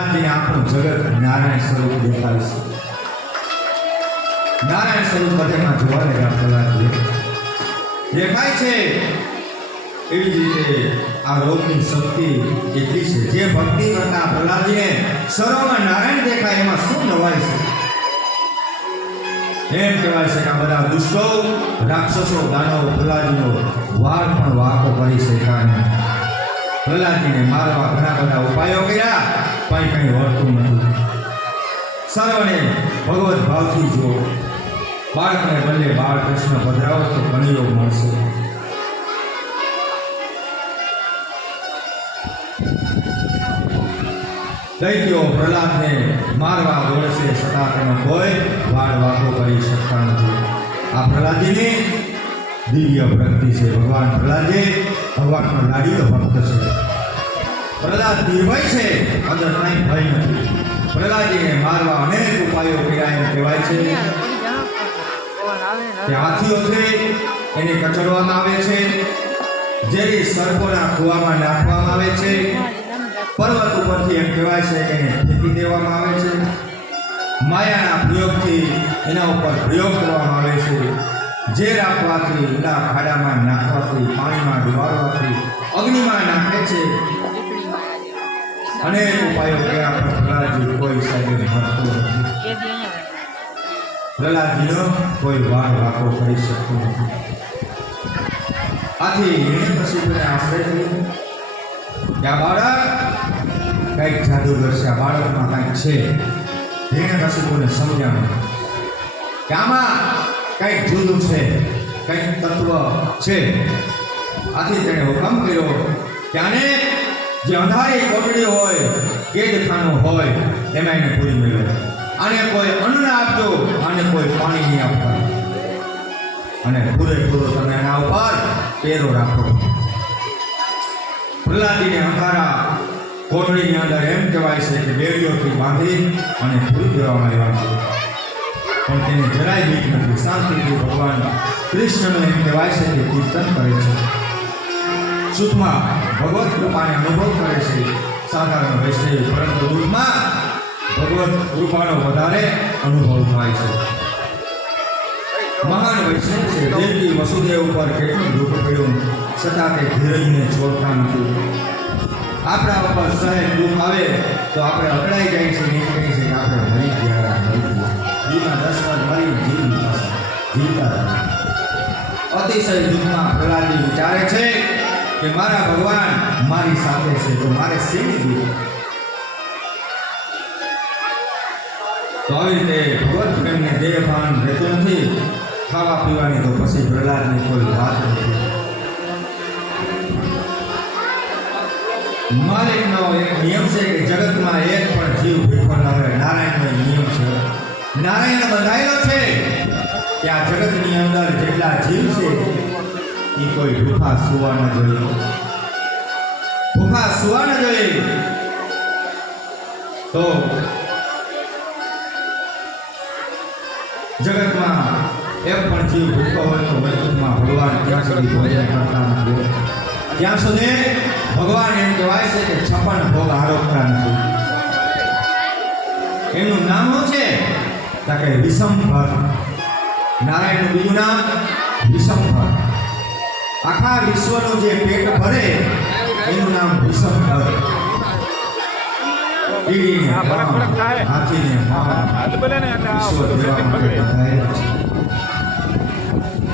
આજે આપણું જગત નારાયણ સ્વરૂપ દેખાય છે. નારાયણ સ્વરૂપ બધેમાં જોવા લાગ્યા પ્રહલાદજી દેખાય છે. એવી જ રીતે આ રોગની શક્તિ એટલી છે. જે ભક્તિ કરતા પ્રહલાદજીને સર્વમાં નારાયણ દેખાય એમાં શું નવાય છે? એમ કહેવાય છે કે આ બધા દુષ્ટો રાક્ષસો દાનવો પ્રહલાદજીનો વાળ પણ વાકો કરી શક્યા નહીં. પ્રહલાદજીને મારવા ઘણા બધા ઉપાયો કર્યા, પણ કંઈ વળતું નથી. સર્વને ભગવત ભાવથી જો બાળકને બદલે બાળકૃષ્ણ પધરાવો તો ઘણીઓ મળશે. દૈત્યો પ્રહલાદને મારવા દોડશે, છતાં તેનો કોઈ વાળ વાકો કરી શકતા નથી. આ પ્રહલાદજીની દિવ્ય ભક્તિ છે. ભગવાન પ્રહલાદજી ભગવાનનો લાડીલો ભક્ત છે. પ્રહલાદ નિર્ભય છે, અંદર કંઈ ભય નથી. પ્રહલાદજીને મારવા અનેક ઉપાયો કર્યા એમ કહેવાય છે. તે હાથીઓથી એને કચડવામાં આવે છે, ઝેરી સર્પોના કૂવામાં નાખવામાં આવે છે, પર્વત ઉપરથી એમ કહેવાય છે કે એને ફેંકી દેવામાં આવે છે, માયાના પ્રયોગથી એના ઉપર પ્રયોગ કરવામાં આવે છે, ઝેર આપવાથી, ઊંડા ખાડામાં નાખવાથી, પાણીમાં ડુબાડવાથી, અગ્નિમાં નાખે છે. અનેક ઉપાયો કર્યા પણ પ્રહલાદજી કોઈ સાહેબ મળતો નથી. પ્રહલાદજીનો કોઈ વાળ વાકો કરી શકતો નથી. આથી હિરણ્યકશિપુને આશ્રય થયો કે આ બાળક કંઈક જાદુ કરશે, આ બાળકમાં કંઈક છે. હિરણ્યકશિપુને સમજાણું કે આમાં કંઈક જુદું છે, કંઈક તત્વ છે. આથી તેણે હુકમ કર્યો કે આને જે અંધારી કોટડી હોય, કેદખાનું હોય, એમાં એને પૂરી મેળવે. આને કોઈ અન્ન આપજો, આને કોઈ પાણી નહીં આપતા, અને પૂરેપૂરો તમે એના ઉપર પેરો રાખો. પ્રહલાદજીને અંધારા કોટડીની અંદર એમ કહેવાય છે કે બેડીઓથી બાંધી અને પૂરી દેવામાં આવ્યા છે. પણ તેને જરાય બીક નથી. શાંતિથી ભગવાન કૃષ્ણનો એમ કહેવાય છે કે કીર્તન કરે છે, સુખમાં ભગવત કૃપાને અનુભવ કરે છે. સાધારણ વૈષ્ણવ, પરંતુ દુઃખમાં ભગવત કૃપાનો વધારે અનુભવ થાય છે. મહાન વૈષ્ણવ છે. દેવકી વસુદેવ ઉપર કેટલું દુઃખ પડ્યું, છતાં તે ધીરજને છોડતા નથી. આપણા ઉપર સહેજ દુઃખ આવે તો આપણે અકળાઈ જાય છે, નહીં કહીએ છીએ કે આપણે મરી ગયા. જીવના 10 વર્ષ મરી જીવતા હતા. અતિશય દુઃખમાં પ્રહલાદજી વિચારે છે કે મારા ભગવાન મારી સાથે છે, તો મારે શેની દુઃખ? તો આવી રીતે ભગવત પ્રેમને દેહ ભાન રહેતું નથી. ખાવા પીવાની તો પછી પ્રહલાદની કોઈ વાત નથી. માલિકનો એક નિયમ છે કે જગતમાં એક પણ જીવ ભૂખો ન રહે. નારાયણનો નિયમ છે. નારાયણ બંધાયેલો છે કે આ જગતની અંદર જેટલા જીવ છે એ કોઈ ભૂખા સુવા ન જોઈએ. ભૂખા સુવા ન જોઈએ. તો જગતમાં એક પણ જીવ ભૂખો હોય તો વૈકુંઠમાં ભગવાન ત્યાં સુધી ભોજન કરતા નથી. ત્યાં સુધી ભગવાન એમ કહેવાય છે કે 56 ભોગ આરોગતા નથી. એનું નામ શું છે કે વિષમભર. નારાયણનું બીજું નામ વિષમભર. આખા વિશ્વનું જે પેટ ભરે એનું નામ વિષમભર.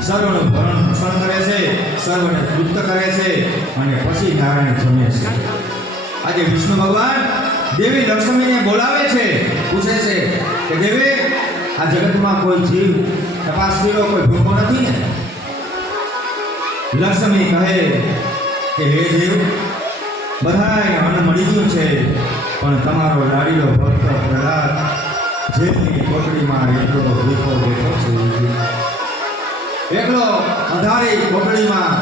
સર્વનું ભરણ પોષણ કરે છે, સર્વને તૃપ્ત કરે છે, અને પછી નારાયણ જમે છે. આજે વિષ્ણુ ભગવાન દેવી લક્ષ્મીને બોલાવે છે, પૂછે છે કે દેવી, આ જગતમાં કોઈ જીવ તપાસ કર્યો, કોઈ ભૂખો નથી ને? લક્ષ્મી કહે કે હે દેવ, બધાને અન્ન મળી ગયું છે, પણ તમારો લાડીલો ભક્ત પ્રહલાદ જેમની કોટડીમાં એટલો ભૂખો બેઠો છે, એકલો અંધારી કોટડીમાં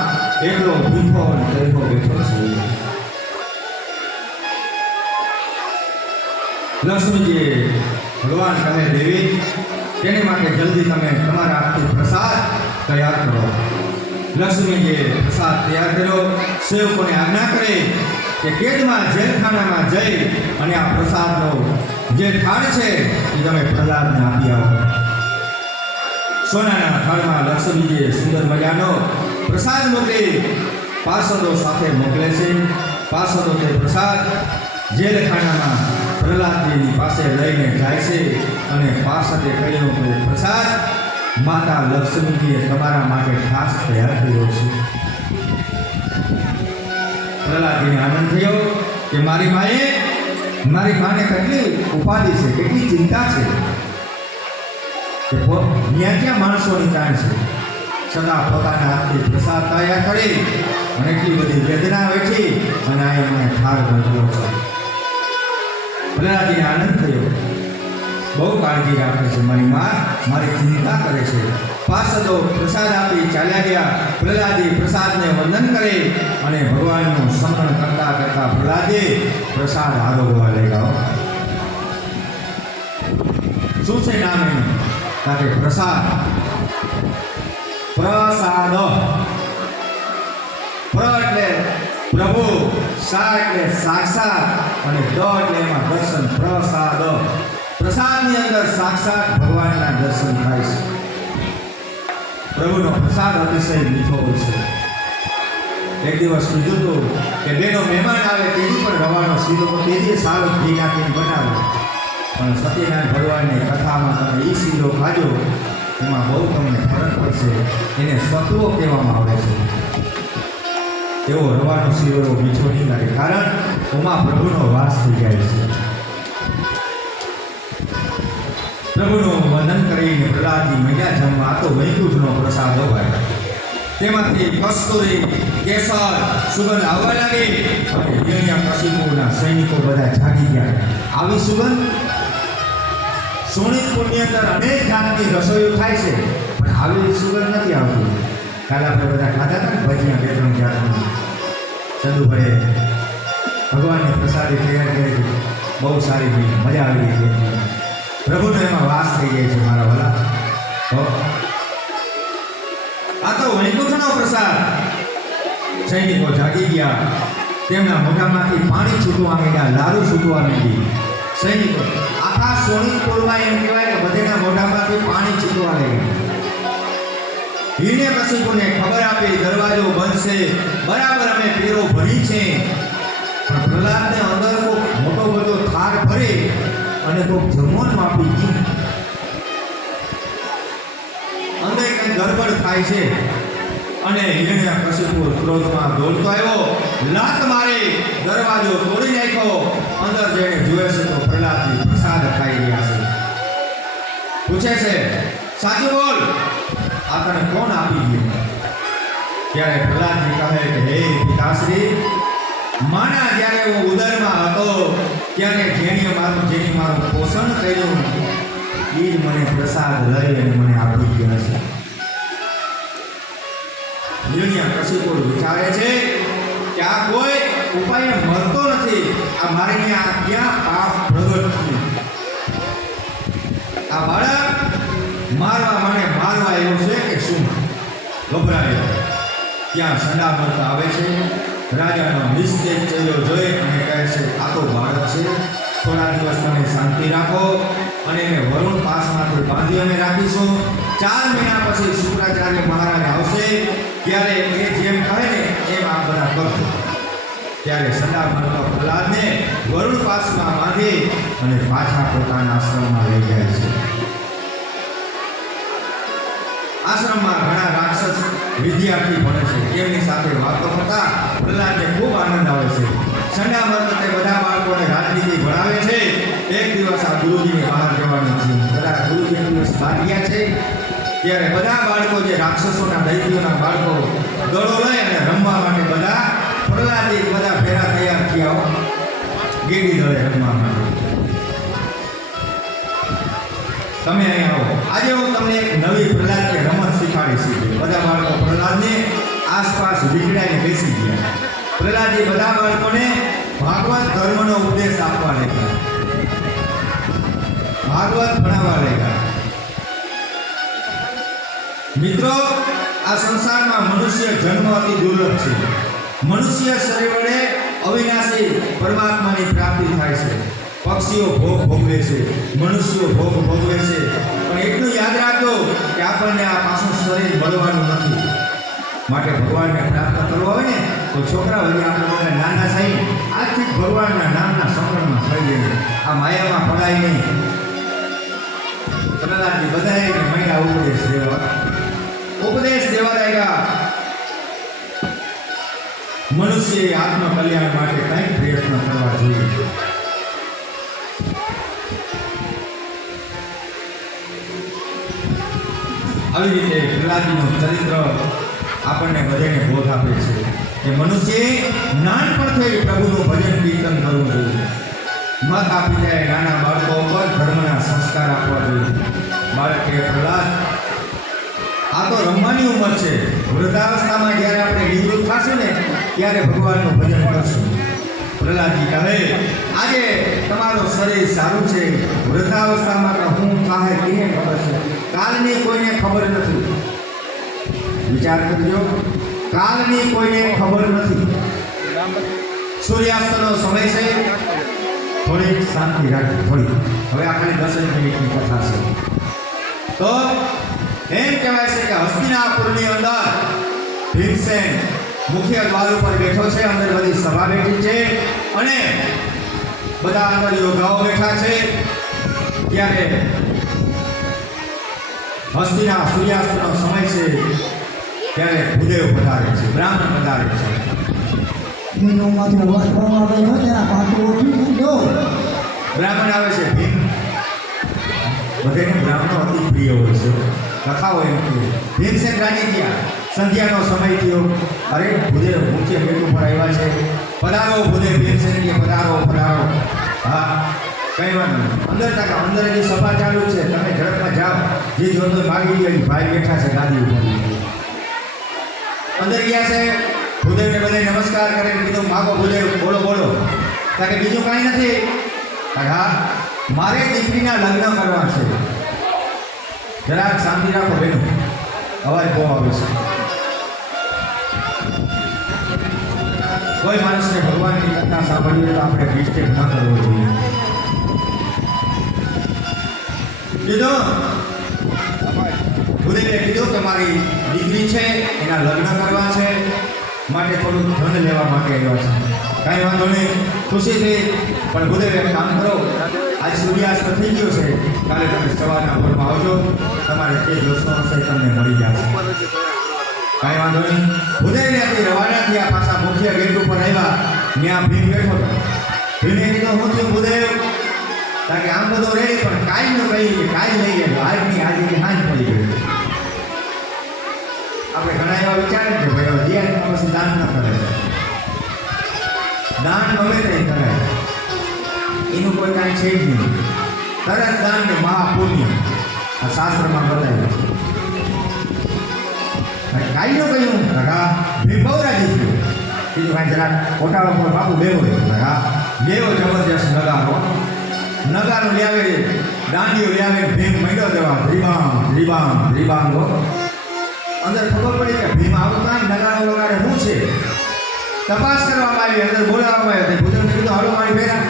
એકલો ભૂખો અને તરીકો બેઠો છે. લક્ષ્મીજીએ ભગવાન કહે દેવી, તેની માટે જલ્દી તમે તમારા હાથથી પ્રસાદ તૈયાર કરો. લક્ષ્મીજીએ પ્રસાદ તૈયાર કર્યો. સેવકોને આજ્ઞા કરે કે કે કેદમાં જેલખાનામાં જઈ અને આ પ્રસાદનો જે થાળ છે એ તમે પ્રહલાદને આપી આવો. સોનાના થાળમાં લક્ષ્મીજીએ સુંદર મજાનો પ્રસાદ મોકલી પાર્ષદો સાથે મોકલે છે. પાર્ષદો તે પ્રસાદ જેલખાનામાં પ્રહલાદજીની પાસે લઈને જાય છે અને પાર્ષદે કહ્યું કે પ્રસાદ માતા લક્ષ્મીજીએ તમારા માટે ખાસ તૈયાર કર્યો છે. પ્રહલાદજીને આનંદ થયો કે મારી માને કેટલી ઉપાધિ છે, કેટલી ચિંતા છે કે ત્યાં ક્યાં માણસોની તાણ છે. સદા પોતાના હાથથી પ્રસાદ તૈયાર કરી અને એટલી બધી વેદના વેઠી અને આ એમને ઠાર ભર્યો છે. પ્રહલાદજીને આનંદ થયો, બહુ કાળજી રાખે છે મારી માં, મારી ચિંતા કરે છે. પાર્ષદો પ્રસાદ આપી ચાલ્યા ગયા. પ્રહલાદજી પ્રસાદને વંદન કરે અને ભગવાનનું સ્મરણ કરતા કરતા પ્રહલાદે પ્રસાદ આરોગવા લઈ ગયો. શું છે નામ એનું? કે પ્રસાદ. પ્રસાદ. પ્ર એટલે પ્રભુ, સા એટલે સાક્ષાત અને દ એટલે એમાં દર્શન. પ્રસાદ. પ્રસાદની અંદર સાક્ષાત ભગવાનના દર્શન થાય છે. પ્રભુનો પ્રસાદ અતિશય મીઠો હોય છે. એક દિવસ કીધું હતું કે બેનો મહેમાન આવે તેની પણ રવાનો સીધો તેની સારો ઘી નાખીને બનાવો, પણ સત્યનારાયણ ભગવાનની કથામાં તમે એ શીરો ખાજો એમાં બહુ તમને ફરક પડશે. એને સત્વો કહેવામાં આવે છે. એવો રવાનો શીરો મીઠો નહીં લાગે, કારણ એમાં પ્રભુનો વાસ થઈ જાય છે. પ્રભુનું વંદન કરીને પ્રહલાદજી મજા જમવા. આ તો વૈકુંઠનો પ્રસાદ હોય, તેમાંથી કસ્તુરી કેસર સુગંધ આવવા લાગી અને હિરણ્યકશિપુના સૈનિકો બધા જાગી ગયા. આવી સુગંધ સોનિતપુરની અંદર અનેક જાતની રસોઈઓ થાય છે, પણ આવી સુગંધ નથી આવતી. કાલે આપણે બધા ખાતા હતા ને ભજીયા, બે ત્રણ જાતની. ચંદુભાઈએ ભગવાનની પ્રસાદી તૈયાર કરી, બહુ સારી બની, મજા આવી ગઈ. પ્રભુનો એમાં વાસ થઈ જાય છે મારા વાલા. આ તો વૈકુંઠનો પ્રસાદ. સૈનિકો જાગી ગયા, તેમના મોઢામાંથી પાણી છૂટવા માંડ્યા, લારું છૂટવા માંડી. સૈનિકો આખા સોનિતપુરમાં એમ કહેવાય કે બધાના મોઢામાંથી પાણી છૂટવા લાગ્યા. હિરણ્યકશિપુને ખબર આપી દરવાજો બંધ છે, બરાબર અમે પેરો ભરી છે, પણ પ્રહલાદને અંદર કોઈ મોટો બધો થાર ભરે અને કોઈ જમવાનું આપી ગયું. અંદર કંઈ ગડબડ થાય છે અને હિરણ્યકશિપુ ક્રોધમાં દોડતો આવ્યો, લાત મારી દરવાજો તોડી નાખ્યો. અંદર જઈને જુએ છે તો પ્રહલાદજી પ્રસાદ ખાઈ રહ્યા છે. પૂછે છે, સાચું બોલ, આ તને કોણ આપી ગયું? ત્યારે પ્રહલાદજી કહે કે હે પિતાશ્રી, માના જ્યારે હું ઉદરમાં હતો ત્યારે જેની મારું પોષણ કર્યું એ જ મને પ્રસાદ લઈ અને મને આપી ગયા છે. હિરણ્યકશિપુ વિચારે છે કે આ કોઈ ઉપાય મળતો નથી, આ મારી આ ક્યાં પાપ પ્રગટ થયું? આ બાળક મારવા એવું છે કે શું? ગભરાયો. ત્યાં સંડામર્ત આવે છે. રાજાનો નિસ્તેજ ચહેરો જોઈ અને કહે છે, આ તો બાળક છે, થોડા દિવસ તમે શાંતિ રાખો અને એને વરુણ પાસમાંથી બાંધી અમે રાખીશું. 4 મહિના પછી શુક્રાચાર્ય મહારાજ આવશે, ત્યારે એ જેમ કહે ને એમ આ બધા કરજો. ત્યારે સંડામર્ત પ્રહલાદને વરુણ પાસમાં બાંધી અને પાછા પોતાના આશ્રમમાં લઈ જાય છે. આશ્રમમાં ઘણા રાક્ષસ વિદ્યાર્થી ભણે છે. તેમની સાથે વાતો કરતા પ્રહલાદને ખૂબ આનંદ આવે છે. સંડામર્ત તે બધા બાળકોને રાજનીતિ ભણાવે છે. એક દિવસ આ ગુરુજીને બહાર જવાનું છે. બધા ગુરુજી એક દિવસ બહાર ગયા છે, ત્યારે બધા બાળકો જે રાક્ષસોના દૈત્યોના બાળકો દડો લઈ અને રમવા માટે બધા પ્રહલાદજી બધા ફેરા તૈયાર થયા ગેડી દળે રમવા માટે. તમે અહીંયા આવો, આજે હું તમને એક નવી પ્રહલાદની રમત શીખવાડીશ. બધા બાળકો પ્રહલાદને આસપાસ વીંટળાઈને બેસી ગયા. પ્રહલાદજી બધા બાળકોને ભાગવત ધર્મનો ઉપદેશ આપવા લાગ્યા, ભાગવત ભણાવવા લાગ્યા. મિત્રો, આ સંસારમાં મનુષ્ય જન્મ અતિ દુર્લભ છે. મનુષ્ય શરીર વડે અવિનાશી પરમાત્માની પ્રાપ્તિ થાય છે. પક્ષીઓ ભોગ ભોગવે છે, મનુષ્યો ભોગ ભોગવે છે, પણ એટલું યાદ રાખજો કે આપણને આ પાછું શરીર મળવાનું નથી. માટે ભગવાનને પ્રાપ્ત કરવો હોય ને તો છોકરા વળી આપણે નાના થઈ આજથી ભગવાનના નામના સંકળમાં થઈ જઈએ. આ માયામાં પડાય નહીં. પ્રહલાદજી બધાએ મહિલા ઉપદેશ દેવા લાગ્યા. મનુષ્યએ આત્મ કલ્યાણ માટે કંઈક પ્રયત્ન કરવા જોઈએ. આવી રીતે પ્રહલાદજીનું ચરિત્ર આપણને બધાને બોધ આપે છે કે મનુષ્યએ નાનપણથી પ્રભુનું ભજન કીર્તન કરવું જોઈએ. માતા પિતાએ નાના બાળકો પર ધર્મના સંસ્કાર આપવા જોઈએ. બાળકે પ્રહલાદ, આ તો રમવાની ઉંમર છે. વૃદ્ધાવસ્થામાં જ્યારે આપણે નિવૃત્ત થશું ને ત્યારે ભગવાનનું ભજન કરશું. પ્રહલાદજી કહે, આજે તમારું શરીર સારું છે, વૃદ્ધાવસ્થામાં તો હું થાય કોને ખબર છે? કાલની કોઈને ખબર નથી. વિચાર કરજો, કાલની કોઈને ખબર નથી. સૂર્યાસ્તનો સમય છે. થોડી શાંતિ રાખી, થોડી. હવે આ ખાલી 10 મિનિટની કથા છે. તો એમ કહેવાય છે કે હસ્તિનાપુરની અંદર ભીમસેન મુખ્ય દ્વાર ઉપર બેઠો છે. અંદર બધી સભા બેઠી છે અને બધા અંદર યોદ્ધાઓ બેઠા છે. ત્યારે હસ્તિના સૂર્યાસ્તનો સમય છે. ત્યારે ભૂદેવ પધારે છે, બ્રાહ્મણ પધારે છે. બ્રાહ્મણ આવે છે. ભીમ બધાને બ્રાહ્મણો અતિ પ્રિય હોય છે. કથાઓ એમ કે ભીમસેન રાજી થયા. સંધ્યાનો સમય થયો. અરે ભૂદેવ મુખ્ય ગેટ ઉપર આવ્યા છે. પધારો ભૂદેવ. ભીમસેનજી પધારો પધારો. હા, કઈ વાત નહીં. અંદર ટકા અંદર જે સભા ચાલુ છે, તમે ઝડપમાં જાઓ. જે જોતો માગી ગયો ભાઈ બેઠા છે ગાદી ઉપર. અંદર ગયા છે. ભૂદેવને બધાએ નમસ્કાર કરીને કીધું, માગો ભૂદેવ, બોલો બોલો. કારણ કે બીજું કાંઈ નથી. હા, મારે દીકરીના લગ્ન કરવા છે. જરાક શાંતિ રાખો બેન, અવાજ બહુ આવે છે. કોઈ માણસને ભગવાનની કથા સાંભળીએ તો આપણે મિસ્ટેક ન કરવો જોઈએ. કીધું ભૂદેવે કીધું કે મારી દીકરી છે, એના લગ્ન કરવા છે, માટે થોડું ધન લેવા માટે આવ્યા છે. કાંઈ વાંધો નહીં, ખુશીથી. પણ ભૂદેવ એક કામ કરો, આજ સૂર્યાસ્ત થઈ ગયો છે, કાલે તમે સવારના ભોરમાં આવજો, તમારે જે જોશો હશે તમને મળી જશે. કાંઈ વાંધો નહીં. ભૂદેવ ત્યાંથી રવાના થયા. પાછા મુખ્ય ગેટ ઉપર આવ્યા. ત્યાં ભીમ બેઠો હતો. ભીમે કીધું, હું થયું ભૂદેવ? કારણ કે આમ બધું રેડી, પણ કાંઈનું કહ્યું કે કાંઈ લઈ ગયેલું. આજની આજે હાંજ પડી ગયું. આપણે ઘણા એવા વિચારે કે ભાઈ દિયા પછી દાન ન કરે. દાન ગમે તે કરાય, એનું કોઈ કાંઈ છે જ નહીં. તરત દાન ને મહાપુણ્ય આ શાસ્ત્રમાં બતાવ્યું છે. કાંઈ નું કહ્યું કાકા? ભીમ બહુ રાજી થયું. કીધું કાંઈ જરા કોટાળો પર બાપુ બેવો. કાકા લેવો જબરજસ્ત નગારો. નગારો લ્યાવે, દાંડીઓ લ્યાવે. ભીમ મંડ્યો દેવા ધ્રીબામ ધ્રીબામ ધ્રીબામ. અંદર ખબર પડી કે ભીમ આવું કાંઈ નગારો વગાડે શું છે? તપાસ કરવામાં આવી. અંદર બોલાવવામાં આવી. ભૂદેવને કીધું, હાલો મારી ભેરા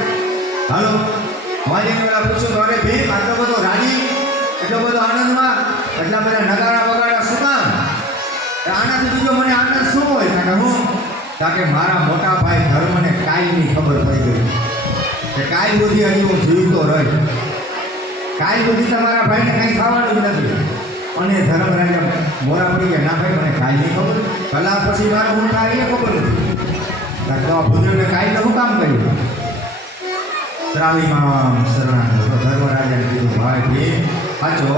હાલો. વાલીને પેલા પૂછ્યું તો અરે ભીમ આટલો બધો રાજી, એટલો બધો આનંદમાં, એટલા બધા નગારા વગાડ્યા શું કામ? આનાથી બીજો મને આનંદ શું હોય? કારણ હું કારણ કે મારા મોટા ભાઈ ધર્મને કાયની ખબર પડી ગઈ કે કાય બુદ્ધિ હજી હું જીવતો રહી. કાય બુદ્ધિ તમારા ભાઈને કંઈ ખાવાનું જ નથી. અને ધર્મરાજા મોરા પડી ગયા, ના ભાઈ મને કાયની ખબર, કલાક પછી મારે હું થાય એ ખબર નથી. તો ભૂદેવને કાયને હું કામ કર્યું? ત્રાવીમાં શરણાગત. ધર્મરાજાને કીધું, ભાઈ ભીમ સાચો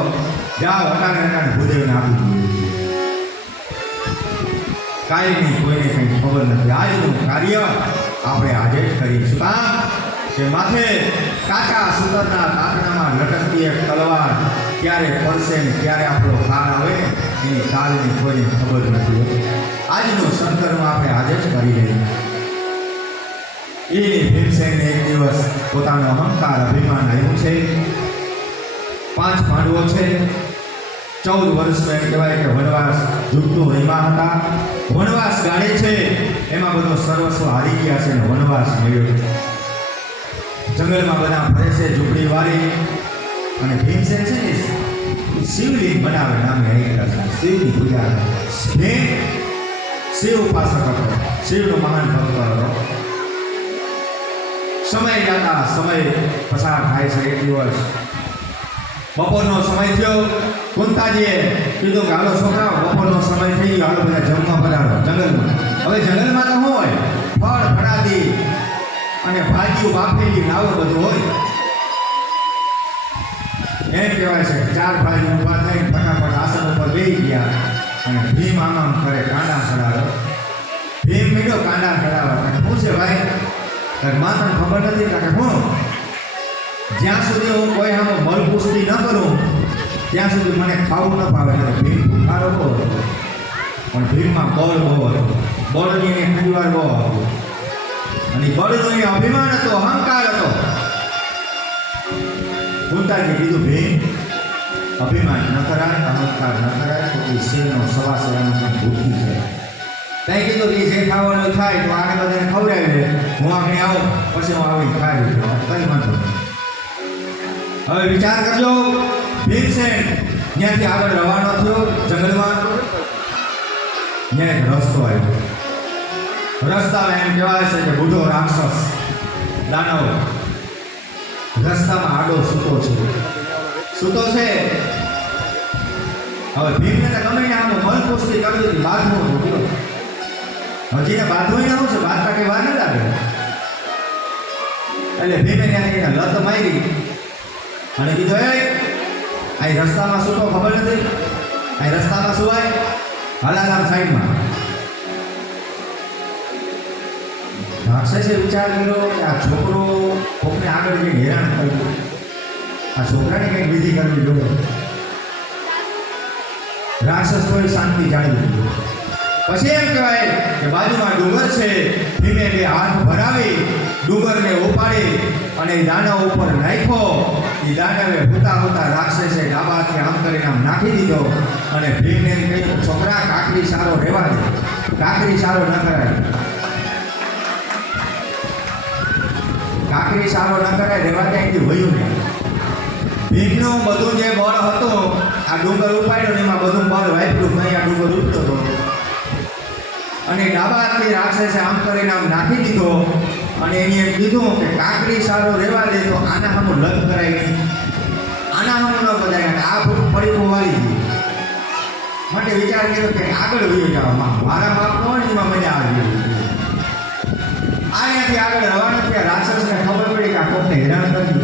જાઓ, હટાને ભૂદેવને આપી દીધું. કાંઈ નહીં, કોઈને કંઈ ખબર નથી. આજનું કાર્ય આપણે આજે જ કરીશું. કામ કે માથે કાચા સૂતરના કાકડામાં લટકતી એક તલવાર ક્યારે પડશે ને ક્યારે આપણો કાળ આવે એની કાળની કોઈને ખબર નથી. આજનું સંકર્મ આપણે આજે જ કરી લઈએ. એની ભીમસેનને એક દિવસ પોતાનો અહંકાર અભિમાન આવ્યું છે. 5 પાંડવો છે, 14 વર્ષનો એમ કહેવાય કે વનવાસ ઝૂકતું રહીમાં હતા. વનવાસ ગાળે છે એમાં બધો સર્વસ્વ હારી ગયા છે અને વનવાસ મેળવ્યો. જંગલમાં બધા ફરે છે ઝૂંપડી વાળી અને ભીમસેન છે ને શિવલિંગ બનાવે નામે આવી છે. શિવની પૂજા કરે. શિવ ઉપાસક હતો, શિવનો મહાન ભક્ત હતો. સમય જતા સમય પસાર થાય છે. એક દિવસ બપોરનો સમય થયો. કુંતાજીએ કીધું કે હાલો છોકરાઓ, બપોરનો સમય થઈ ગયો, હાલો બધા જમવા પધારો જંગલમાં. હવે જંગલમાં તો શું હોય? ફળ ફળાદી અને ભાજીઓ બાફેલી આવું બધું હોય. એમ કહેવાય છે કે 4 ભાઈ ઊભા થઈને ફટાફટ આસન ઉપર બેસી ગયા અને ભીમ આમ કરે, કાંડા ખડાવ્યો. ભીમ મીડો કાંડા ખડાવવા. શું છે ભાઈ? માતાને ખબર નથી કે હું જ્યાં સુધી હું કોઈ સામે મલપુષ્ટિ ન કરું ત્યાં સુધી મને ખાવું ન ભાવે. ભીમ ભૂખારો બહુ હતો પણ ભીમમાં બળ બહુ હતો. બળની એને ખંજવાર બહુ હતો અને બળનો એ અભિમાન હતો, અહંકાર હતો. કુંતાજી કીધું ભીમ અભિમાન ન કરાય, અહંકાર ન કરાય, તો એ શિવનો સવા સેવાનું ભૂખી છે. ત્યાં કીધું કે જે ખાવાનું થાય તો આને બધાને ખવડાવી દે, હું આગળ આવું પછી હું આવીને ખાઈ કઈ વાંધો નહીં. હવે વિચાર કરજો, ભીમસેન ત્યાંથી આગળ રવાનો થયો જંગલમાં. ત્યાં એક રસ્તો આવ્યો. રસ્તામાં એમ કહેવાય છે કે બુઢો રાક્ષસ દાનવ રસ્તામાં આડો સૂતો છે. હવે ભીમને તો ગમે આમ મલપુષ્ટિ કરી દીધી, બાંધવો ગયો. હજી બાંધવું ના શું છે, બાંધતા કઈ વાર ન લાગે. એટલે ભીમે ત્યાંથી લત મારી અને કીધું, એ અહીં રસ્તામાં સૂતો ખબર નથી? અહીં રસ્તામાં સુવાય? હલાલામ સાઈડમાં. રાક્ષસે વિચાર કર્યો કે આ છોકરો કોકને આગળ જઈને હેરાન કર્યું, આ છોકરાને કંઈક વિધિ કરવી જોઈએ. રાક્ષસ કોઈ શાંતિ જાળવી દીધું. પછી એમ કહેવાય કે બાજુમાં ડુંગર છે. ભીમે 2 હાથ ભરાવી ડુંગરને ઉપાડી અને દાનવ ઉપર નાખ્યો. એ દાનવે હોતા રાક્ષસે ડાબાથી આમ કરીને આમ નાખી દીધો અને ભીમને કહ્યું, છોકરા કાકરી સારો રહેવા દે, કાકરી સારો ન કરાય, કાકરી સારો ન કરાય, રહેવા દે. એથી વયું નહીં. ભીમનું બધું જે બળ હતું આ ડુંગર ઉપાડ્યો ને એમાં બધું બળ વાપર્યું. નહીં આ ડુંગર ઉઠતો હતો અને ડાબાથી રાક્ષસે આમ કરીને આમ નાખી દીધો અને એને એમ કીધું કે કાકરી સારો રહેવા દે તો આના સામું લગ કરાય નહીં, આના સામું ન બધાય. આ ફરી વાળી દીધું. માટે વિચાર કર્યો કે આગળ વયું જાઓ, મારા બાપ ન હોય ને એમાં મજા આવી. અહીંયાથી આગળ રવાના થયા. રાક્ષસને ખબર પડી કે આ કોકને હેરાન કર્યું.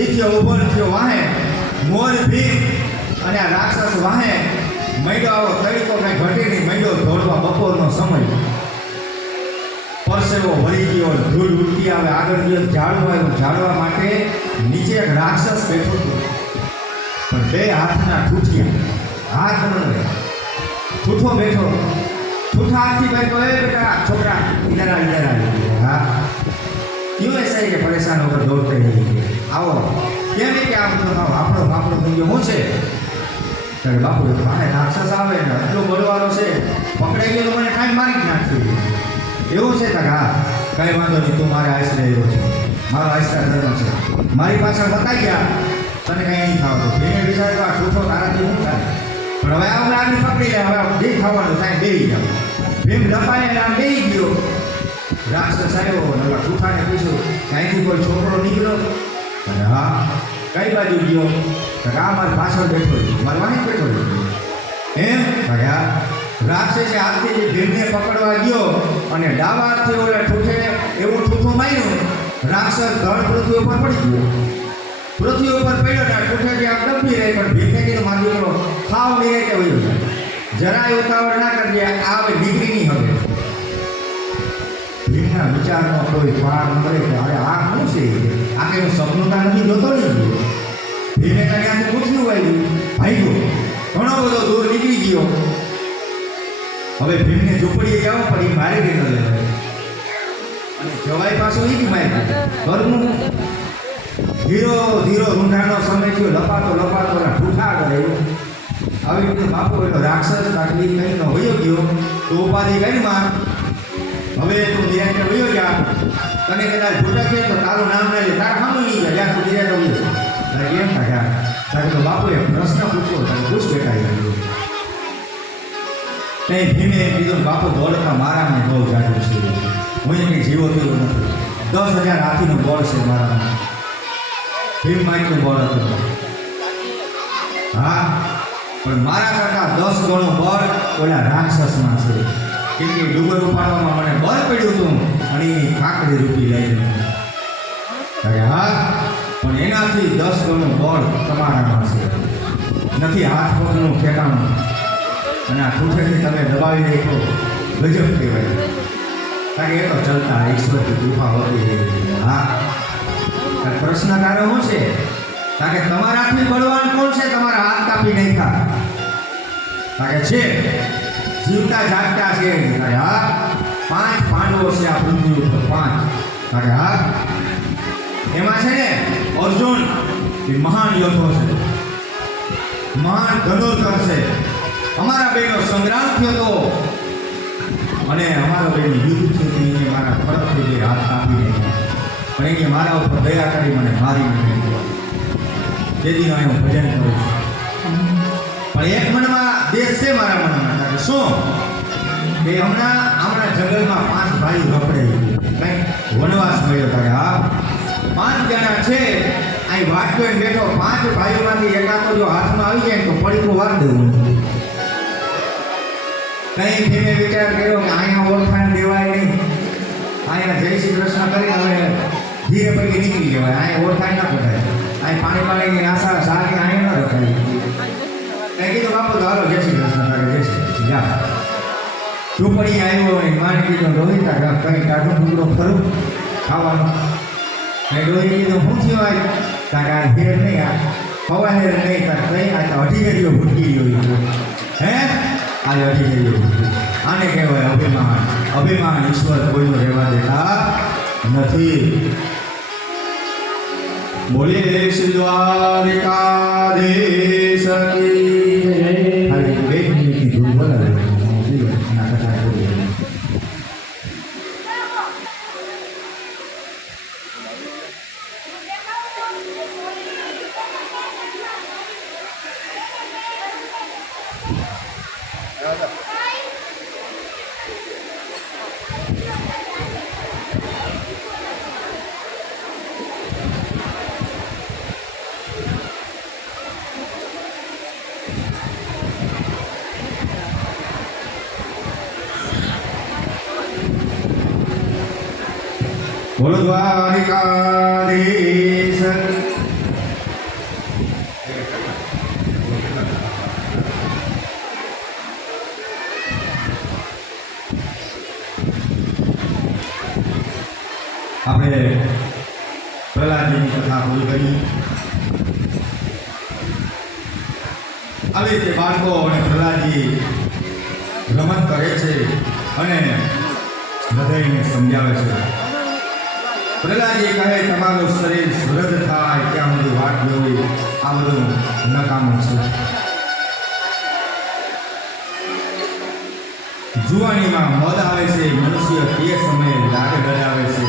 એ થયો ઉભો થયો વાહે મોર ભીમ અને આ રાક્ષસ વાહે મૈડો આવો તરીકો કઈ ઘટે નહીં. મૈડો દોડવા. બપોરનો સમય, પરસેવો ભરી ગયો, ધૂળ ઉડતી આવે. આગળ ગયો ઝાડવા આવ્યું. ઝાડવા માટે નીચે એક રાક્ષસ બેઠો હતો પણ 2 હાથના ઠૂઠિયા, હાથ ન રહે, ઠૂઠો બેઠો. ઠૂઠા હાથથી ભાઈ કહે, બેટા છોકરા ઇધર આ. હા ક્यों ऐसा है कि परेशान होकर दौड़ते रहिए? आओ. કેમ કે આમ તો આપણો બાપડો થઈ ગયો શું છે? ત્યારે બાપુ પાસે રાક્ષસ આવે ને એટલો બોલવાનો છે, પકડાઈ ગયો તો મને ઠાઈ મારી જ નાખ્યું. એવું છે કે હા કઈ વાંધો નહીં, તું મારે આશરે એવો છે, મારો આશરા ધર્મ છે, મારી પાછળ બતાવી ગયા, તને કંઈ નહીં થવાનું. ભીમે વિચાર આ ઠૂઠો તારાથી શું થાય? પણ હવે આપણે આની પકડી લે, હવે જે થવાનું થાય બેસી જાવ. ભીમ લપાઈને આમ બેસી ગયો. રાક્ષસ આવ્યો અને ઠૂઠાને પૂછ્યું, ત્યાંથી કોઈ છોકરો નીકળ્યો? અને હા. કઈ બાજુ ગયો? તો આ મારી પાછળ બેઠો, મારી વાહી બેઠો એમ. હા. રાક્ષસે હાથથી ભીમને પકડવા ગયો અને ડાબા હાથથી ઓલા ઠૂઠે એવું ઠૂઠું માર્યું. રાક્ષસ ધડ પૃથ્વી ઉપર પડી ગયો. પૃથ્વી ઉપર પડ્યો ને ઠૂઠે આમ દબી રહી. પણ ભીમને કીધું, મારો દીકરો ખાવ નહીં રહે કે વયું જાય, જરાય ઉતાવળ ના કરજે, આ હવે દીકરી નહીં હવે. ભીમના વિચારનો કોઈ પાર ન કરે કે અરે આ શું છે? આ કંઈ સપનતા નથી જોતો નહીં. ભીમે ત્યાંથી પૂછ્યું આવ્યું, ભાઈ ઘણો બધો દૂર નીકળી ગયો. હવે ભીમને ઝૂંપડીએ જવું પડી, મારે બી ન લેવાય અને જવાય પાછું એ જ મારે ઘરનું. ધીરો ધીરો રૂંઢાનો સમય થયો, લપાતો લપાતો ને ઠૂઠા કરે એવું. આવી રીતે બાપુ એટલો રાક્ષસ કાઢી કઈ વયો ગયો તો ઉપાધિ કરી માં હવે તું નિરાંતે વયો જા, તને કદાચ ભૂટકે તો તારું નામ ના લે, તાર સામું નહીં જાય, જ્યાં તું નિરાંતે વયો. તારે એમ થાય તારે તો બાપુએ પ્રશ્ન પૂછ્યો, તારે પૂછ બેટા ગયો કઈ ભીમે કીધું બાપુ દોડતા મારામાં બહુ જાડું છે, હું કંઈ જીવો થયો નથી, 10,000 હાથીનો બોળ છે મારામાં. ભીમ માઇકનું બોળ હતું. હા પણ મારા કરતાં 10 ગણું બળ ઓલા રાક્ષસમાં છે, કેમ કે ડુંગર ઉપાડવામાં મને બળ પડ્યું હતું અને એની કાકડી રૂપી લઈ અરે હા પણ એનાથી 10 ગણું બળ તમારામાં છે, નથી હાથ પગનું ઠેકાણું. અને આ ઠૂઠેથી તમે દબાવી દેખો ગજબ કહેવાય, કારણ કે એ તો ચલતા ઈશ્વરની કૃપા હોતી. હા પ્રશ્ન તારો શું છે? કારણ કે તમારાથી બળવાન કોણ છે? તમારા હાથ કાપી નાખ્યા. કારણ કે છે જીવતા જાગતા છે. હા 5 પાંડવો છે આ પૃથ્વી ઉપર, 5. કારણ કે હા એમાં છે ને અર્જુન એ મહાન યોદ્ધો છે, મહાન ધનુર્ધર છે. અમારા બેનો સંગ્રામ થયો હતો અને અમારા બેન યુદ્ધ થયું, એને મારા ફરકથી હાથ કાપી નાખ્યા, પણ એને મારા ઉપર દયા કરી મને મારી નાખ્યો. તેથી હું ભજન કરું છું. પણ એક મનમાં દેશ છે મારા મનમાં, શું કે હમણાં જંગલમાં 5 ભાઈ રખડે કંઈક વનવાસ મળ્યો. ત્યારે હા 5 જણા છે અહીં વાટકો બેઠો, 5 ભાઈઓમાંથી એકાદો જો હાથમાં આવી જાય તો પડીકું વાર દેવું. કઈ ધીમે વિચાર કર્યો કે અહીંયા ઓળખાણ દેવાય નહીં, અહીંયા જય શ્રી કૃષ્ણ કરી હવે ધીરે પૈકી નીકળી જવાય, અહીંયા ઓળખાણ ના કરાય, અહીં પાણીની આશા સારી અહીંયા ન રખાય. મેં કીધું બાપુ તો હાલો જય શ્રી કૃષ્ણ કરે, જય શ્રી કૃષ્ણ જા. ઝૂંપડી આવ્યો અને માને કીધું રોહિતા કંઈ કાઢું ટુકડો ખરું ખાવાનું. મેં રોહિત કીધું શું થયું આજ? કારણ આ હેર નહીં, આ હવા હેર નહીં, તાર કઈ આ તો 2.5 ઘડીઓ ભૂટકી ગયો હે. આજે 2.5 ઘડીઓ આને કહેવાય અભિમાન. અભિમાન ઈશ્વર કોઈનો રહેવા દેતા નથી. બોલીએ શ્રી દ્વારિકાધીશ કી જય. ખાલી 2 મિનિટની ધૂળ બોલાવે ના કથા બોલીએ. બોલો દ્વારિકાધીશ. આપણે પ્રહલાદજીની કથા પૂરી કરી. આવી રીતે બાળકો અને પ્રહલાદજી રમત કરે છે અને બધાને સમજાવે છે. પ્રહલાદજી કહે તમારું શરીર વૃદ્ધ થાય ત્યાં બધું વાત જોવી આ બધું નકામું છે. જુવાનીમાં મદ આવે છે, મનુષ્ય તે સમયે લાડ ગળાવે છે,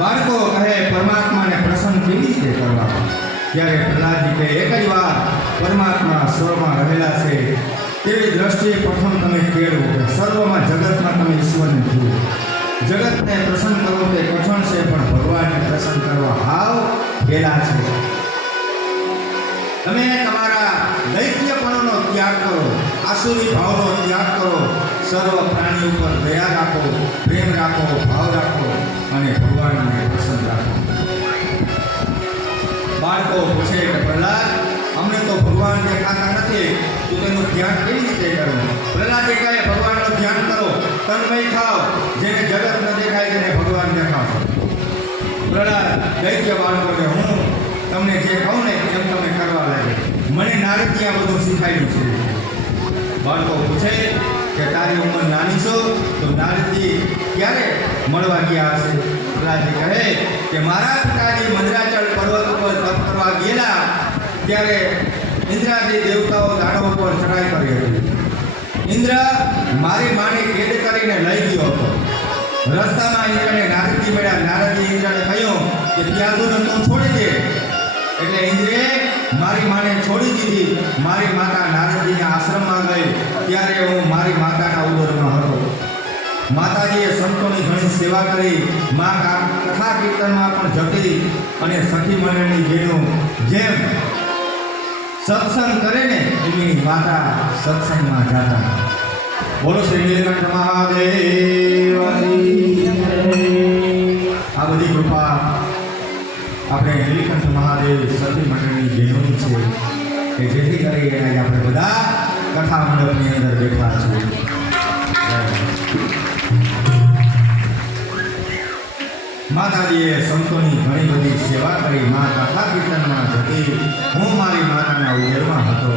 બાળકો કહે પરમાત્માને પ્રસન્ન કેવી રીતે કરવા? ત્યારે પ્રહલાદજી કહે એક જ વાર પરમાત્મા સર્વમાં રહેલા છે તેવી દ્રષ્ટિએ પ્રથમ તમે કેળવો કે સર્વમાં જગતમાં તમે ઈશ્વરને જુઓ. જગતને પ્રસન્ન કરવો તે કઠણ છે, પણ ભગવાનને પ્રસન્ન કરવા હાવ પહેલા છે. તમે તમારા દૈત્યપણનો ત્યાગ કરો, આસુરી ભાવનો ત્યાગ કરો, સર્વ પ્રાણી ઉપર દયા રાખો, પ્રેમ રાખો, ભાવ રાખો અને ભગવાનને પ્રસન્ન રાખો. બાળકો પૂછે કે પ્રહલાદ અમને તો ભગવાન દેખાતા નથી, તું તેનું ધ્યાન કેવી રીતે કરવું? પ્રહલાદ કહે ભગવાનનું ધ્યાન કરો, તન્મય થાવ, જેને જગત ન દેખાય તેને ભગવાન દેખાવો. પ્રહલાદ દૈત્ય બાળકોને હું તમને જે કહું ને એમ તમે કરવા લાગે. મને નારદજી આ બધું શીખાયું છે. બાળકો પૂછે કે તારી ઉંમર નાની છો તો નારદજી ક્યારે મળવા ગયા હશે? પ્રહલાદજી કહે કે મારા પિતાજી મંદરાચલ પર્વત ઉપર તપ કરવા ગયેલા ત્યારે ઇન્દ્રાદી દેવતાઓ દાડો ઉપર ચડાઈ કરી હતી. ઇન્દ્ર મારી માને કેદ કરીને લઈ ગયો હતો. રસ્તામાં ઇન્દ્રને નારદજી મળ્યા. નારદજી ઇન્દ્રને કહ્યું કે ત્યાગુને તું છોડી દે. એટલે ઇન્દ્રે મારી માને છોડી દીધી. મારી માતા નારદજીના આશ્રમમાં ગઈ ત્યારે હું મારી માતાના ઉદરમાં હતો. માતાજીએ સંતોની ઘણી સેવા કરી. મા કથા કીર્તનમાં પણ જતી અને સખી મંડળની બહેનો જેમ સત્સંગ કરે ને એની માતા સત્સંગમાં જતા. બોલો શ્રી નીલકંઠ મહાદેવની. આ બધી કૃપા આપણે નીલકંઠ મહાદેવ સતી મંડળની બહેનોની છે કે જેથી કરી એને આપણે બધા કથા મંડપની અંદર બેઠા છીએ. માતાજીએ સંતોની ઘણી બધી સેવા કરી. મા કથા કીર્તનમાં જતી. હું મારી માતાના ઉદરમાં હતો.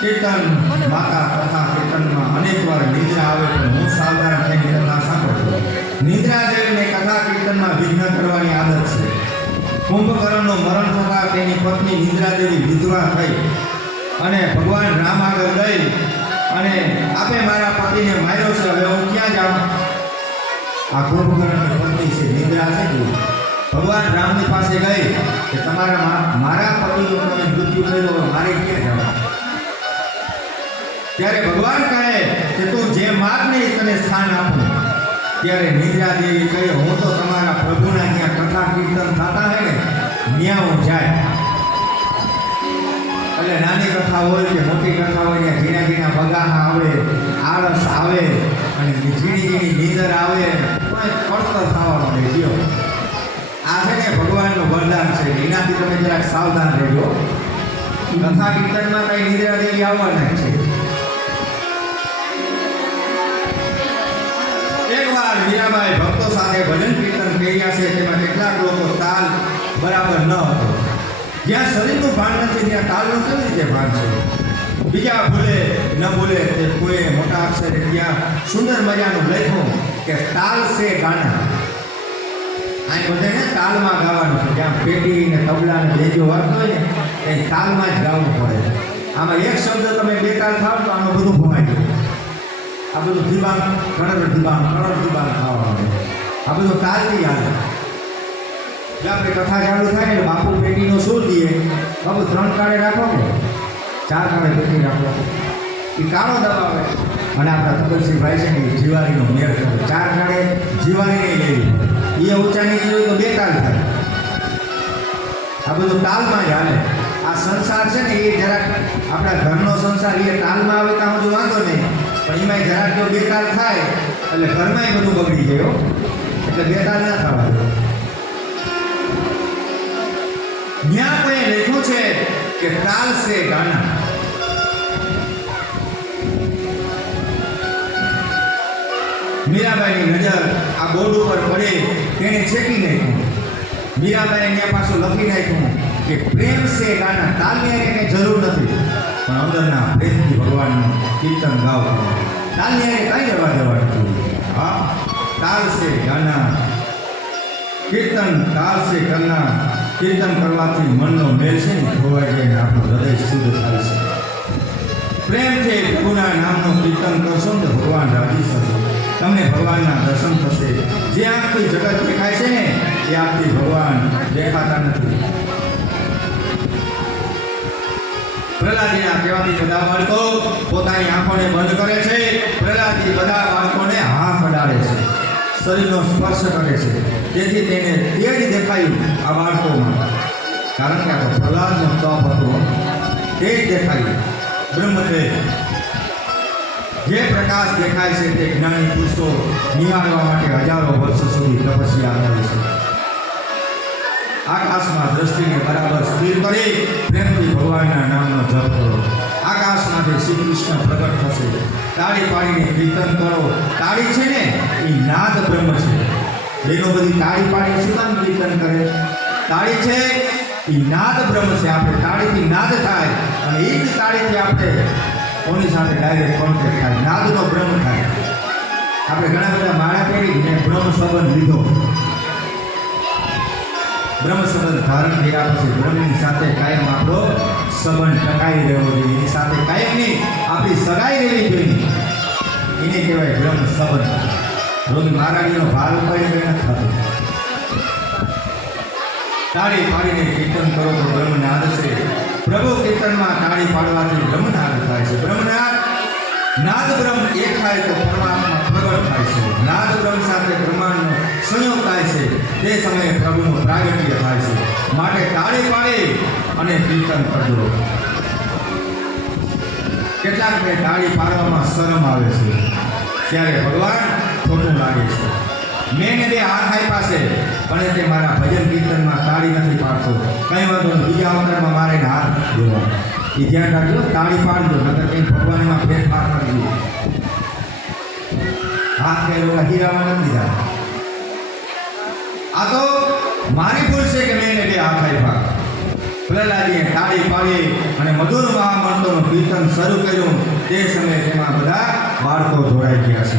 કીર્તન માતા કથા કીર્તનમાં અનેક વાર નિદ્રા આવે પણ હું સાવધાન થઈને કથા સાંભળતો. નિદ્રા દેવીને કથા કીર્તનમાં વિઘ્ન કરવાની આદત છે. કુંભકર્ણનું મરણ થતાં તેની પત્ની નિદ્રા દેવી વિધવા થઈ અને ભગવાન રામ આગળ ગઈ અને આપે મારા પતિને માર્યો છે, હવે હું ક્યાં જાઉં? આ કુંભકર્ણની પત્ની છે નિદ્રા છે. ભગવાન રામની પાસે ગઈ કે મારા પતિનું તમે મૃત્યુ કર્યું, મારે ક્યાં જવું? ત્યારે ભગવાન કહે કે તું જે માગને તને સ્થાન આપું. ત્યારે નિદ્રા દેવી કહે હું તો તમારા પ્રભુના ત્યાં કથા કીર્તન થતા હોય ને ત્યાં હું જાય. એટલે નાની કથા હોય કે મોટી કથા હોય ત્યાં ઝીણા ઝીણા બગાહા આવે, આળસ આવે અને ઝીણી ઝીણી નીંદર આવે પડતર થવા માંડે. જીઓ આ છે ને ભગવાનનું વરદાન છે. એનાથી તમે જરાક સાવધાન રહેજો. કથા કીર્તનમાં કઈ નિદ્રા દેવી આવવાના છે. એકવાર મીરાબાઈ ભક્તો સાથે ભજન કીર્તન કર્યા છે. તેમાં કેટલાક લોકો તાલ બરાબર ન હતો. જ્યાં શરીરનું ભાન નથી ત્યાં તાલનું કેવી રીતે ભાન છે? બીજા ભૂલે ન ભૂલે તે કોઈ મોટા અક્ષરે ત્યાં સુંદર મજાનું લખ્યું કે તાલ સે ગાના. આ બધાને તાલમાં ગાવાનું છે. જ્યાં પેટી ને તબલા ને બેજો વાગતો હોય ને એ તાલમાં જ ગાવું પડે. આમાં એક શબ્દ તમે બે તાલ થાવ તો આમાં બધું ભમાઈ જાય. આ બધું દિબાંગ કણર દિબાંગ ખાવા આવે. આ બધું તાલથી આવે. જો આપણે કથા ચાલુ થાય ને બાપુ પેટીનો શું દઈએ? બાપુ 3 કાળે રાખો કે 4 કાળે પેટી રાખો. એ કાળો દબાવે અને આપણા તપલસિંહભાઈ છે ને જીવારીનો મેળ કરે. 4 કાળે જીવારી નહીં લેવી. એ ઊંચા નીચે હોય તો 2 તાલ થાય. આ બધું તાલમાં જ હાલે. આ સંસાર છે ને એ જરાક આપણા ઘરનો સંસાર એ તાલમાં આવે ત્યાં બધું વાંધો નહીં, પણ એમાં જરાક જો 2 તાલ થાય એટલે ઘરમાંય બધું બગડી ગયો. એટલે 2 તાલ ના થવા દો. ત્યાં કોઈ લખ્યું છે કે તાલ સે ગાના. મીરાબાઈની નજર આ બોર્ડ ઉપર પડે તેને છેકી નાખ્યું. મીરાબાઈ ત્યાં પાછું લખી નાખ્યું કે પ્રેમ સે ગાના. તાલની એને જરૂર નથી પણ અંદરના પ્રેમથી ભગવાનનું કીર્તન ગાવ. તાલની એને કઈ લેવા દેવા નથી. હા, તાલ સે ગાના કીર્તન તાલ સે કરના. કીર્તન કરવાથી મનનો મેલ છે ને ખોવાઈ જાય ને આપણું હૃદય શુદ્ધ થાય છે. પ્રેમથી પ્રભુના નામનું કીર્તન કરશો ને ભગવાન રાજી થશે. તમને ભગવાનના દર્શન થશે. જે આંખથી જગત દેખાય છે ને એ આંખથી ભગવાન દેખાતા નથી. પ્રહલાદજીના કહેવાથી બધા બાળકો પોતાની આંખોને બંધ કરે છે. પ્રહલાદજી બધા બાળકોને હાથ અડાડે છે, શરીરનો સ્પર્શ કરે છે. તેથી તેને તે જ દેખાયું આ બાળકોમાં. કારણ કે આ તો પ્રહલાદનો તપ હતો તે જ દેખાયું. બ્રહ્મદેવ જે પ્રકાશ દેખાય છે તે જ્ઞાની પુરુષો નિહાળવા માટે હજારો વર્ષો સુધી તપસ્યા કરે છે. આકાશમાં દ્રષ્ટિને બરાબર સ્થિર કરી પ્રેમથી ભગવાનના નામનો જપ કરો. આકાશમાંથી શ્રી કૃષ્ણ પ્રગટ થશે. તાળી પાડીને કીર્તન કરો. તાળી છે ને એ નાદ બ્રહ્મ છે. એનો બધી તાળી પાડીને શું કામ કીર્તન કરે? તાળી છે એ નાદ બ્રહ્મ છે. આપણે તાળીથી નાદ થાય અને એ જ તાળીથી આપણે કોની સાથે ડાયરેક્ટ કોન્ટેક્ટ થાય, નાદનો બ્રહ્મ થાય. આપણે ઘણા બધા માળા પહેરીને બ્રહ્મ સંબંધ લીધો. બ્રહ્મ સંબંધ ધારણ કર્યા પછી બ્રહ્મની સાથે કાયમ આપણો સંબંધ ટકાઈ રહેવો જોઈએ. એની સાથે કાયમની આપણી સગાઈ રહેવી જોઈએ. એને કહેવાય બ્રહ્મ સંબંધ. રોગી મહારાણીનો ભાર ઉપાડી નથી થતો. તાળી પાડીને કીર્તન કરો તો બ્રહ્મનાદ છે. પ્રભુ કીર્તનમાં તાળી પાડવાથી બ્રહ્મનાદ થાય છે. બ્રહ્મનાદ નાદ બ્રહ્મ એક થાય તો પરમાત્મા પ્રગટ થાય છે. નાદ બ્રહ્મ સાથે બ્રહ્માંડનો સંયોગ થાય છે. તે સમયે પ્રભુનું પ્રાગટ્ય થાય છે. માટે તાળી પાડી અને કીર્તન કરજો. કેટલાકને તાળી પાડવામાં શરમ આવે છે, ત્યારે ભગવાન ખોટું લાગે છે. મેં બે હાથ આપ્યા છે પણ તે મારા ભજન કીર્તનમાં તાળી નથી પાડતો. કંઈ વાંધો નહીં, બીજા અવતારમાં મારે હાથ જોવા. એ ધ્યાન રાખજો, તાળી પાડજો, નકર કંઈ ભગવાનમાં ફેરફાર કરી દો. હાથ કઈ લોકો હીરામાં નથી દીધા. આ તો મારી ભૂલ છે કે મેં બે હાથ આપ્યા. પ્રહલાદીએ તાળી પાડી અને મધુર મહામંત્રનું કીર્તન શરૂ કર્યું. તે સમયે તેમાં બધા બાળકો જોડાઈ ગયા છે.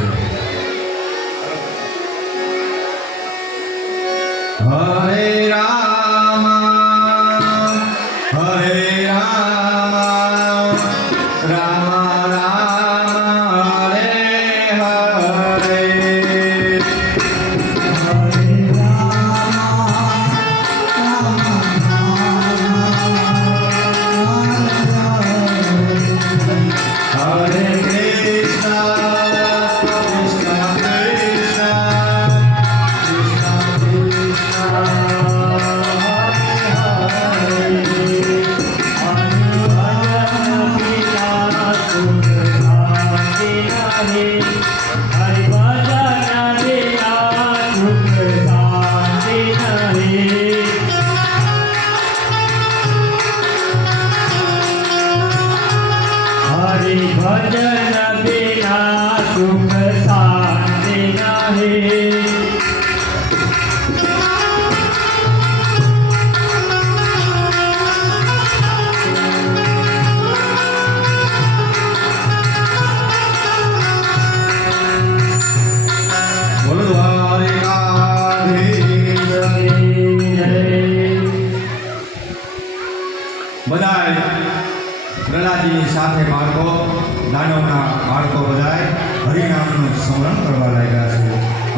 હરે રામ હરે રામ રામ રામ હરે હરે. હરે ભજન બિના સુખ શાંતિ નહીં. બોલો દ્વારિકાધીશ. બધાય પ્રહલાદજીની સાથે બાળકો, દાનવના બાળકો બધાય હરિનામનું સ્મરણ કરવા લાગ્યા છે.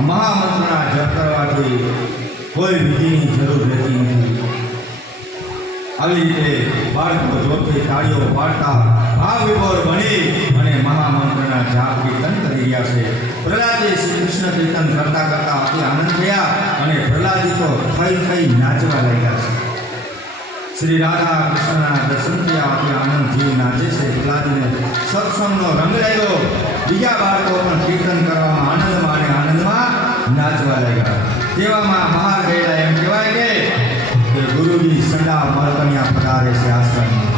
મહામંત્રના જપ કરવાથી કોઈ વિધિની જરૂર રહેતી નથી. આવી રીતે બાળકો જોરથી તાળીઓ પાડતા ભાવ વિભોર બની અને મહામંત્રના જાપ કીર્તન કરી રહ્યા છે. પ્રહલાદજી શ્રી કૃષ્ણ કીર્તન કરતા કરતા અતિ આનંદ થયા અને પ્રહલાદજી તો થઈ નાચવા લાગ્યા છે. શ્રી રાધા કૃષ્ણના દર્શનથી અતિ આનંદ જીવ નાચે છે. પ્રહલાદજીને સત્સંગનો રંગ લાગ્યો. બીજા બાળકો પણ કીર્તન કરવામાં આનંદમાં નાચવા લાગ્યા. તેવામાં બહાર ગયેલા એમ કહેવાય કે ગુરુજી સંડા મરકન્યા પધારે છે આશ્રમમાં.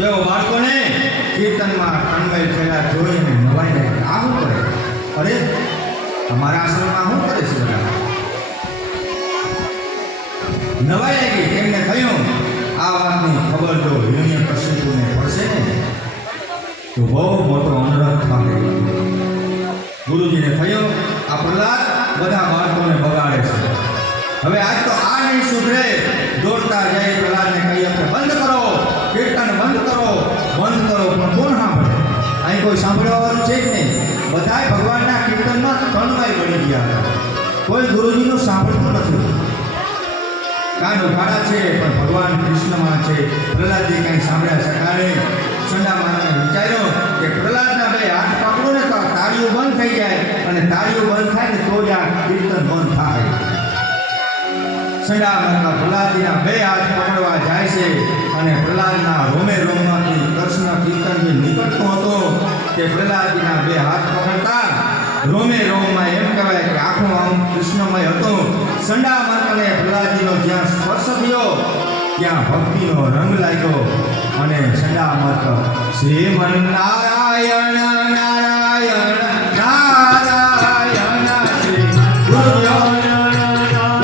જેઓ બાળકોને કીર્તનમાં તન્મય થયેલા જોઈને નવાઈ લાગી. આ શું કરે? અરે અમારા આશ્રમમાં શું કરે છે બધા? નવાઈ લાગી. તેમને થયું આ વાતની ખબર જો હિરણ્યકશિપુને પડશે ને તો બહુ મોટો અનર્થ થાય. ગુરુજીને થયું આ પ્રહલાદ બધા બાળકોને બગાડે છે. હવે આજ તો આ નહીં સુધરે. દોડતા જઈ પ્રહલાદને કહ્યું કે બંધ કરો, કીર્તન બંધ કરો. પણ કોણ સાંભળે? અહીં કોઈ સાંભળવાનું છે જ નહીં. બધાય ભગવાનના કીર્તનમાં તન્મય બની ગયા. કોઈ ગુરુજીનું સાંભળતું નથી. કાન ઉઘાડા છે પણ ભગવાન કૃષ્ણમાં છે. પ્રહલાદજી કંઈ સાંભળ્યા શકાય. સંડા મહારાજે વિચાર્યો કે પ્રહલાદના બે હાથ પકડો ને તો તાળીઓ બંધ થઈ જાય, અને તાળીઓ બંધ થાય ને તો જ આ કીર્તન બંધ થાય. સંડા મહારાજ પ્રહલાદજીના બે હાથ પકડવા જાય છે અને પ્રહલાદના રોમે રોમમાંથી કૃષ્ણ કીર્તન જે નીકળતો હતો તે પ્રહલાદજીના બે હાથ પકડતા રોમે રોમમાં એમ કહેવાય કે આખું આમ કૃષ્ણમય હતું. સંડા માતાને પ્રહલાદજીનો જ્યાં સ્પર્શ થયો ત્યાં ભક્તિનો રંગ લાગ્યો અને સંડા માતા શ્રીમન્નારાયણ નારાયણ નારાયણ શ્રી ગુરુદેવ નારાયણ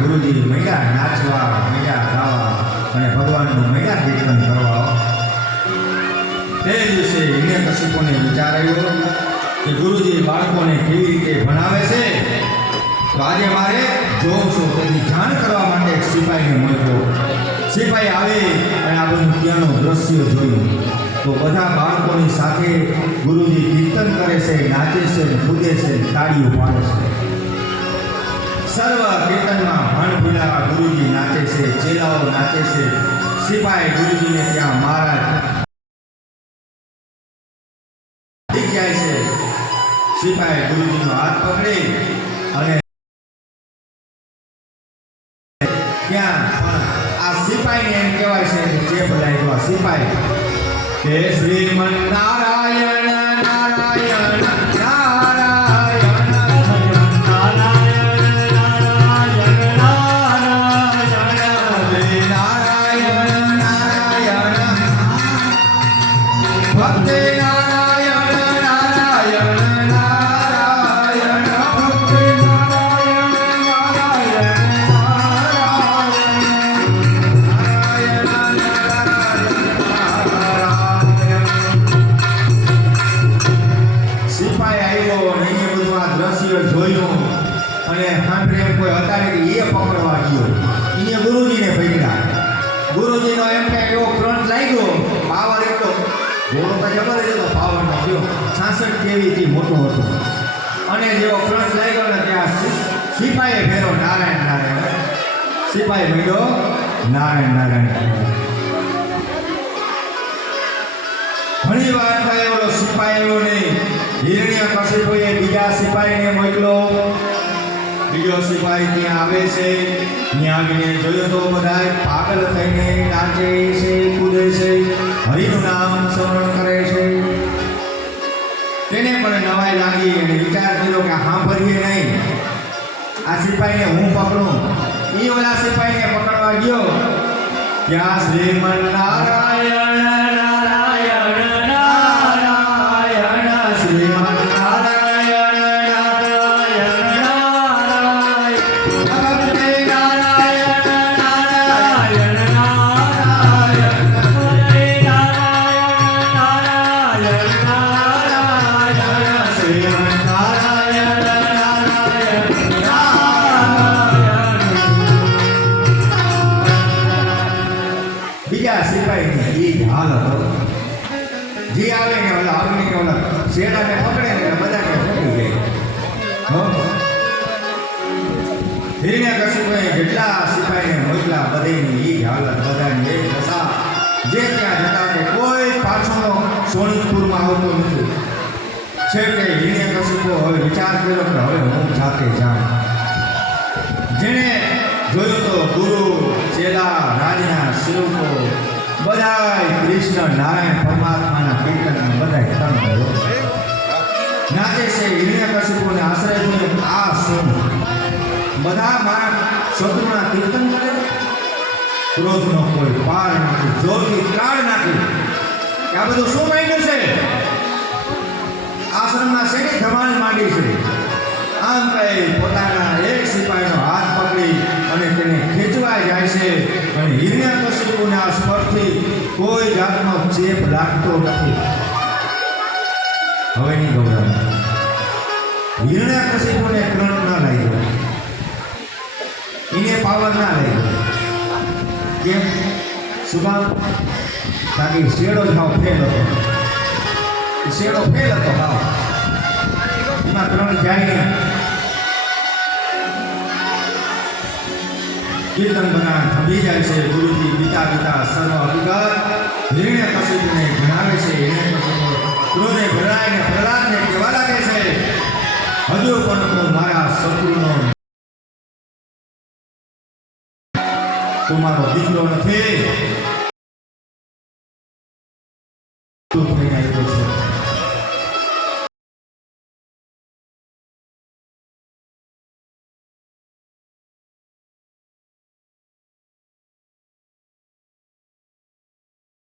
ગુરુજી મૈયા નાચવા, મૈયા ગાવા અને ભગવાનનું મૈયા કીર્તન કરવા. તે દિવસે હિરણ્યકશિપુને વિચાર આવ્યો કે ગુરુજી બાળકોને કેવી રીતે ભણાવે છે, તો આજે મારે જોઉં છું. તેની જાણ કરવા માટે એક સિપાહીને મોકલ્યો. સિપાહી આવી અને આ બધું ત્યાંનું દ્રશ્ય જોયું તો બધા બાળકોની સાથે ગુરુજી કીર્તન કરે છે, નાચે છે, કૂદે છે, તાળીઓ પાડે છે. સર્વ કીર્તનમાં ભણ ભૂલા ગુરુજી નાચે છે, ચેલાઓ નાચે છે. સિપાહી ગુરુજીને ત્યાં મહારાજ જાય છે. સિપાહી ગુરુજીનો હાથ પકડી અને ત્યાં પણ આ સિપાહીને એમ કહેવાય છે કે જે ભલાઈ તો આ સિપાહી કે શ્રીમન નારાયણ નારાયણ નારાયણ ભક્તિ જોયું અને સાંભળે એમ કોઈ હતા ને કે એ પકડવા ગયો. એને ગુરુજીને પકડ્યા. ગુરુજીનો એમ કે એવો કરંટ લાગ્યો, પાવર એટલો ઘોડો તો જબર જ હતો, પાવરનો થયો 66 કેવીથી મોટો હતો. અને જેવો કરંટ લાગ્યો ને ત્યાં સિપાહીએ ફેરો નારાયણ નારાયણ. સિપાહી ભેડો નારાયણ નારાયણ. ઘણી વાર થાય ઓલો સિપાહી આવ્યો નહીં. હિરણ્યકશિપુએ બીજા સિપાહીને મોકલ્યો. બીજો સિપાહી ત્યાં આવે છે. ત્યાં આવીને જોયું તો બધા પાગલ થઈને નાચે છે, કૂદે છે, હરિનું નામ સ્મરણ કરે છે. તેને પણ નવાઈ લાગી અને વિચાર કર્યો કે સાંભળીએ નહીં, આ સિપાહીને હું પકડું. એ ઓલા સિપાહીને પકડવા ગયો ત્યાં શ્રીમન નારાયણ નારાયણ નારાયણ શ્રીમન નારાયણ નારાયણ નારાયણ ભક્તિ નારાયણ નારાયણ નારાયણ ભક્તિ નારાયણ નારાયણ નારાયણ શ્રીમન નારાયણ નારાયણ નારાયણ. બીજા સિપાહીની એ જ હાલ હતો. જે આવે ને ઓલા આવીને કે ઓલા શેડાને પકડે ને બધાને પકડી જાય. હિરણ્યકશિપુએ જેટલા સિપાહીને મોકલા બધાની એ જ હાલત, બધાની એ જ દશા. જે ત્યાં જતા કે કોઈ પાછો સોનિતપુરમાં આવતો નથી. છેવટે હિરણ્યકશિપુ હવે વિચાર કર્યો કે હવે હું જાતે જાઉં. જેણે જોયું તો ગુરુ, ચેલા, રાજના સેવકો બધાય કૃષ્ણ નારાયણ પરમાત્માના કીર્તનમાં બધાય તંગ થયો નાચે છે. હિરણ્યકશિપુને આશ્રય જોઈને આ શું, બધા મારા શત્રુના કીર્તન કરે, ક્રોધનો કોઈ પાર નથી, જોરથી ત્રાળ નાખી. આ બધું શું માંડ્યું છે? આશ્રમમાં શેની ધમાલ માંડી છે? આમ કહી પોતાના એક સિપાહીનો હાથ પકડી અને તેને ખેંચવા જાય છે. અને હિરણ્યકશિપુના સ્પર્શથી કોઈ જાતનો ચેપ લાગતો નથી. હવે નહીં ગૌરવ. હિરણ્યકશિપુને કરંટ ના લાગ્યો, એને પાવર ના લાગ્યો. કેમ? શું કામ? કારણ કે શેડો જ ભાવ ફેલ હતો. શેડો ફેલ હતો ભાવ, એમાં કરંટ જાય નહીં. કીર્તન બના થંભી જાય છે. ગુરુજી પિતા પિતા સર્વ હકીકત હિરણ્યકશિપુને જણાવે છે. હિરણ્યકશિપુ ક્રોધે ભરાઈને પ્રહલાદને કહેવા લાગે છે, હજુ પણ તું મારા શત્રુનો, તું મારો દીકરો નથી.